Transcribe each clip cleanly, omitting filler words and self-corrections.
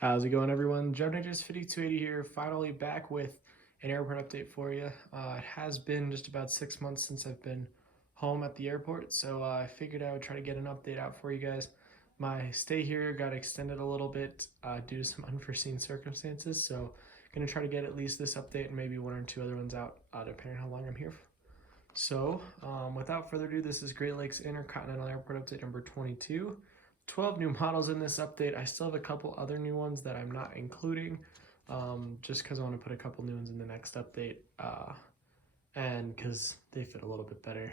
How's it going, everyone? Gemini 5280 here, finally back with an airport update for you. It has been just about 6 months since I've been home at the airport, so I figured I would try to get an update out for you guys. My stay here got extended a little bit due to some unforeseen circumstances, so I'm going to try to get at least this update and maybe one or two other ones out, depending on how long I'm here. So, without further ado, this is Great Lakes Intercontinental Airport update number 22. 12 new models in this update. I still have a couple other new ones that I'm not including, just because I want to put a couple new ones in the next update, and because they fit a little bit better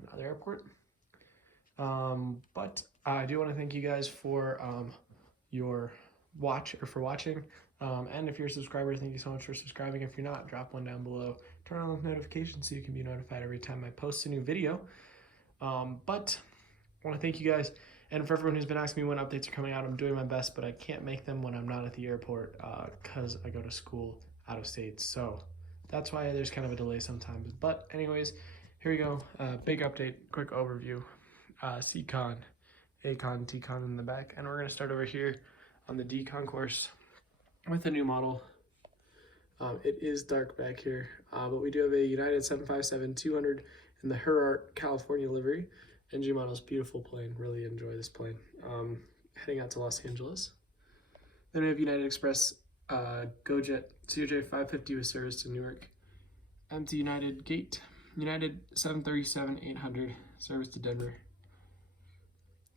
in other airport. But I do want to thank you guys for your watching. And if you're a subscriber, thank you so much for subscribing. If you're not, drop one down below. Turn on the notifications so you can be notified every time I post a new video. But I want to thank you guys. And for everyone who's been asking me when updates are coming out, I'm doing my best, but I can't make them when I'm not at the airport because I go to school out of state. So that's why there's kind of a delay sometimes. But anyways, here we go. Big update, quick overview. C-Con, A-Con, T-Con in the back. And we're going to start over here on the D-Con course with a new model. It is dark back here, but we do have a United 757-200 in the Herart, California livery. NG model's beautiful plane, really enjoy this plane. Heading out to Los Angeles. Then we have United Express GoJet CRJ 550 with service to Newark. Empty United Gate, United 737-800 service to Denver.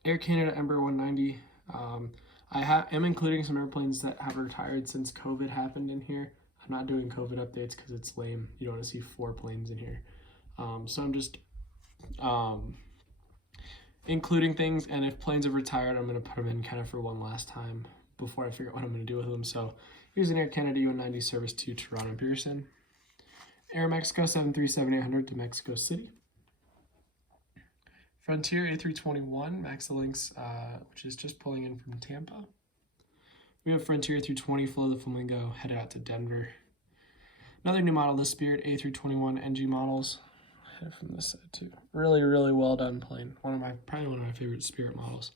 Air Canada Embraer 190. I am including some airplanes that have retired since COVID happened in here. I'm not doing COVID updates because it's lame. You don't want to see 4 planes in here. So I'm just including things, and if planes have retired, I'm going to put them in kind of for one last time before I figure out what I'm going to do with them. So here's an Air Canada U190 service to Toronto and Pearson. Air Mexico 737-800 to Mexico City. Frontier A321 Maxilinx, which is just pulling in from Tampa. We have Frontier A320 Flow the Flamingo headed out to Denver. Another new model, the Spirit A321 NG models. From this side too. Really, really well done plane. Probably one of my favorite Spirit models.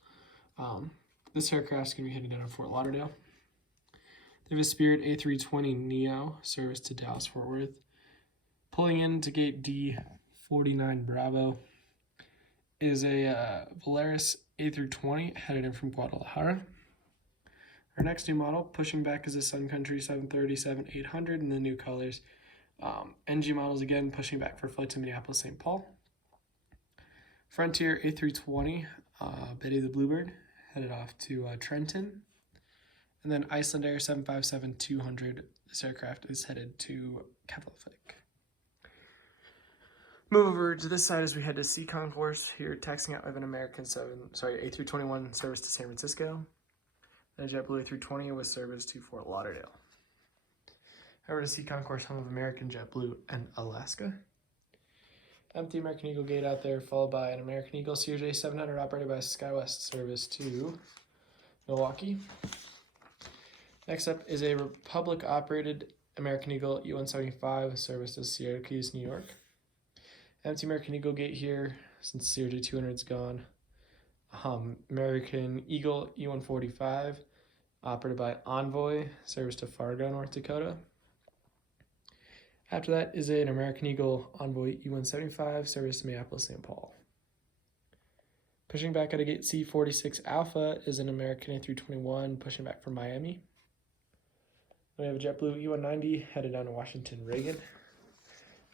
This aircraft's gonna be heading down to Fort Lauderdale. They have a Spirit A320 Neo service to Dallas Fort Worth. Pulling into gate D49 Bravo is a Volaris A320 headed in from Guadalajara. Our next new model, pushing back, is a Sun Country 737-800 in the new colors. NG models again, pushing back for flight to Minneapolis, St. Paul. Frontier A320, Betty the Bluebird, headed off to Trenton. And then Iceland Air 757-200, this aircraft is headed to Keflavik. Move over to this side as we head to C-Con course. Here, taxiing out of an A321 service to San Francisco. And a JetBlue A320 with service to Fort Lauderdale. Over to C-Con course, home of American, JetBlue, and Alaska. Empty American Eagle gate out there, followed by an American Eagle CRJ 700 operated by SkyWest service to Milwaukee. Next up is a Republic-operated American Eagle E-175 service to Syracuse, New York. Empty American Eagle gate here since CRJ 200 is gone. American Eagle E-145 operated by Envoy service to Fargo, North Dakota. After that is an American Eagle Envoy E-175 service to Minneapolis, St. Paul. Pushing back at a gate C46 Alpha is an American A321 pushing back from Miami. We have a JetBlue E-190 headed down to Washington Reagan.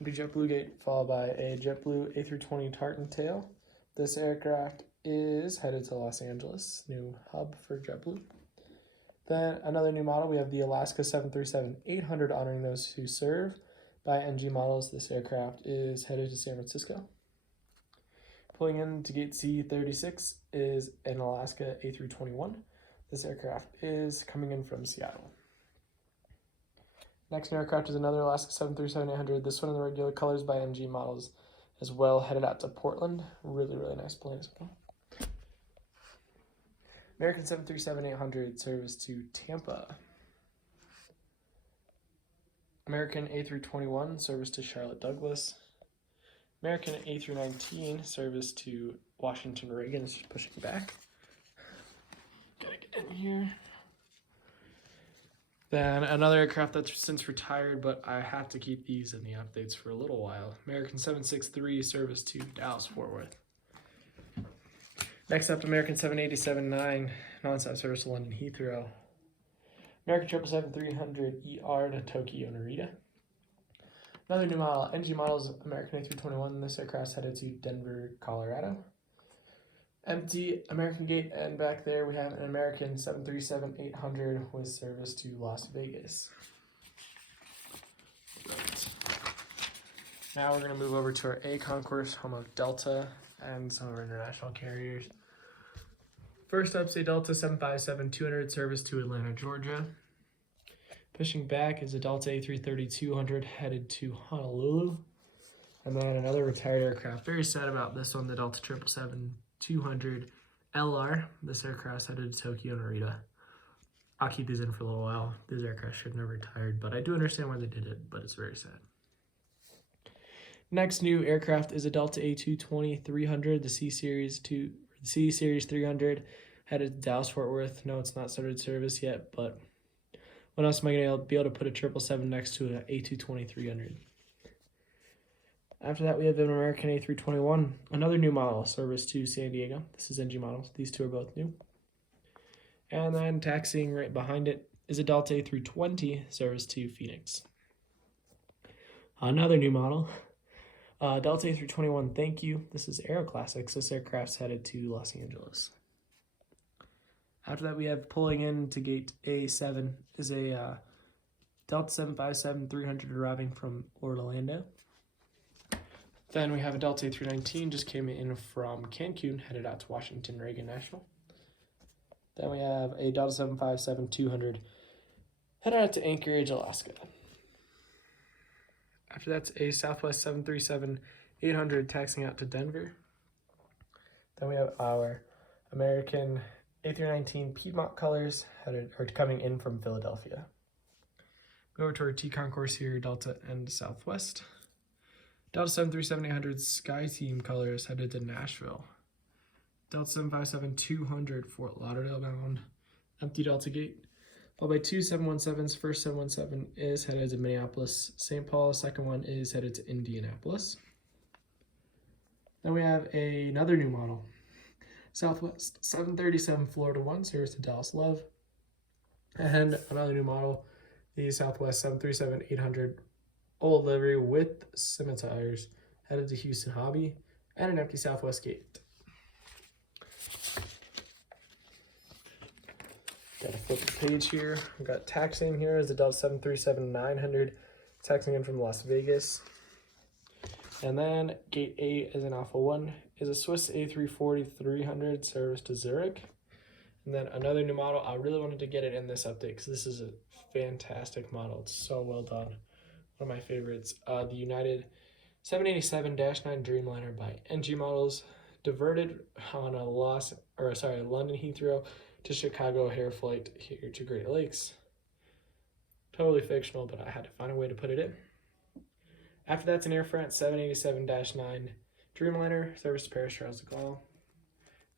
The JetBlue gate followed by a JetBlue A320 Tartan Tail. This aircraft is headed to Los Angeles, new hub for JetBlue. Then another new model, we have the Alaska 737-800 honoring those who serve. By NG models, this aircraft is headed to San Francisco. Pulling into gate C36 is an Alaska A321. This aircraft is coming in from Seattle. Next aircraft is another Alaska 737-800. This one in the regular colors by NG models as well, headed out to Portland. Really, really nice plane as well. American 737-800 service to Tampa. American A321 service to Charlotte Douglas. American A319 service to Washington Reagan is just pushing back. Gotta get in here. Then another aircraft that's since retired, but I have to keep these in the updates for a little while. American 763 service to Dallas Fort Worth. Next up, American 787-9 nonstop service to London Heathrow. American 777-300ER to Tokyo Narita. Another new model, NG models, American A321. This aircraft's headed to Denver, Colorado. Empty American gate, and back there we have an American 737-800 with service to Las Vegas. Right. Now we're going to move over to our A concourse, home of Delta and some of our international carriers. First up, say Delta 757-200 service to Atlanta, Georgia. Pushing back is a Delta A330-200 headed to Honolulu. And then another retired aircraft. Very sad about this one, the Delta 777-200 LR. This aircraft's headed to Tokyo Narita. I'll keep these in for a little while. These aircraft should have never retired, but I do understand why they did it, but it's very sad. Next new aircraft is a Delta A220-300, the C Series 300, headed to Dallas Fort Worth. No, it's not started service yet, but when else am I going to be able to put a 777 next to an A220-300? After that, we have an American A321, another new model, service to San Diego. This is NG models. These two are both new. And then taxiing right behind it is a Delta A320, service to Phoenix. Another new model, Delta A321, thank you. This is Aero Classics. This aircraft's headed to Los Angeles. After that, we have pulling in to gate A7 is a Delta 757-300 arriving from Orlando. Then we have a Delta A319 just came in from Cancun, headed out to Washington Reagan National. Then we have a Delta 757-200 headed out to Anchorage, Alaska. After that's a Southwest 737-800 taxiing out to Denver. Then we have our American A319 Piedmont colors coming in from Philadelphia. Go over to our T concourse here, Delta and Southwest. Delta 737-800 SkyTeam colors headed to Nashville. Delta 757-200 Fort Lauderdale bound. Empty Delta gate. Followed by two 717s. First 717 is headed to Minneapolis, St. Paul. Second one is headed to Indianapolis. Then we have another new model. Southwest 737 Florida 1 service to Dallas Love. And another new model, the Southwest 737-800 old livery with scimitars headed to Houston Hobby, and an empty Southwest gate. Got to flip the page here. We've got taxiing here is the Delta 737-900 taxiing in from Las Vegas. And then gate 8 is an Alpha 1 is a Swiss A340-300 service to Zurich. And then another new model. I really wanted to get it in this update because this is a fantastic model. It's so well done. One of my favorites. The United 787-9 Dreamliner by NG Models, diverted on a London Heathrow to Chicago O'Hare flight here to Great Lakes. Totally fictional, but I had to find a way to put it in. After that's an Air France 787-9 Dreamliner, service to Paris Charles de Gaulle.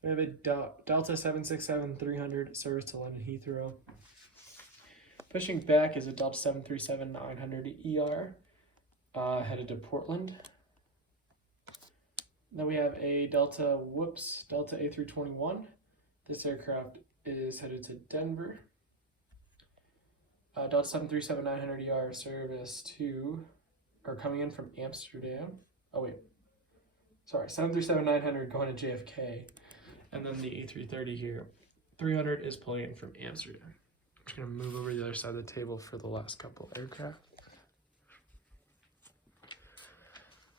We have a Delta 767-300 service to London Heathrow. Pushing back is a Delta 737-900 headed to Portland. Then we have a Delta A321. This aircraft is headed to Denver. Delta 737-900 service to, or coming in from Amsterdam. 737-900 going to JFK. And then the A330 here, 300 is pulling in from Amsterdam. I'm just going to move over the other side of the table for the last couple aircraft.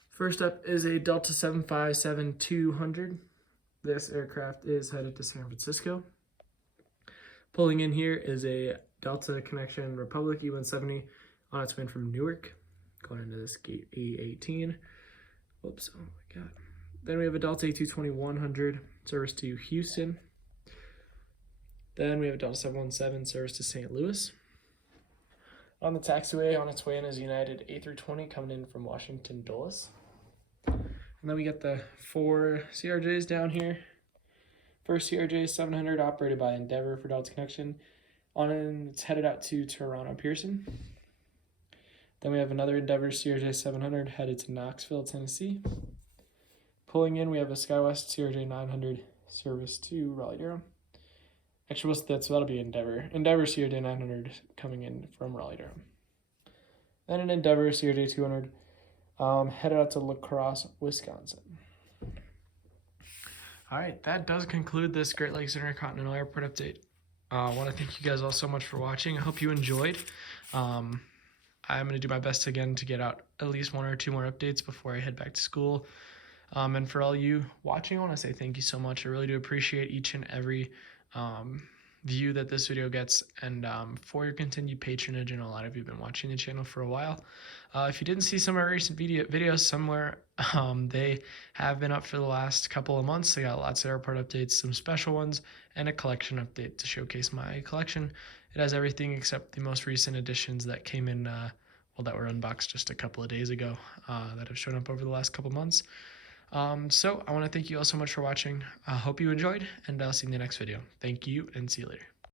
First up is a Delta 757-200. This aircraft is headed to San Francisco. Pulling in here is a Delta Connection Republic E-170 on its way from Newark, going into this gate A18. Whoops, oh my god. Then we have a Delta A220-100 service to Houston. Then we have a Delta 717 service to St. Louis. On the taxiway, on its way in is United A320 coming in from Washington Dulles. And then we get the 4 CRJs down here. First CRJ 700 operated by Endeavor for Delta Connection. It's headed out to Toronto Pearson. Then we have another Endeavor CRJ 700 headed to Knoxville, Tennessee. Pulling in, we have a SkyWest CRJ 900 service to Raleigh-Durham. Actually, that'll be Endeavor. Endeavor CRJ 900 coming in from Raleigh-Durham. Then an Endeavor CRJ 200 headed out to La Crosse, Wisconsin. All right, that does conclude this Great Lakes Intercontinental Airport update. I want to thank you guys all so much for watching. I hope you enjoyed. I'm going to do my best again to get out at least 1 or 2 more updates before I head back to school. And for all you watching, I want to say thank you so much. I really do appreciate each and every view that this video gets, and for your continued patronage. And a lot of you have been watching the channel for a while. If you didn't see some of my recent videos somewhere, they have been up for the last couple of months. I got lots of airport updates, some special ones, and a collection update to showcase my collection. It has everything except the most recent additions that came in, that were unboxed just a couple of days ago, that have shown up over the last couple months. So I want to thank you all so much for watching. I hope you enjoyed, and I'll see you in the next video. Thank you, and see you later.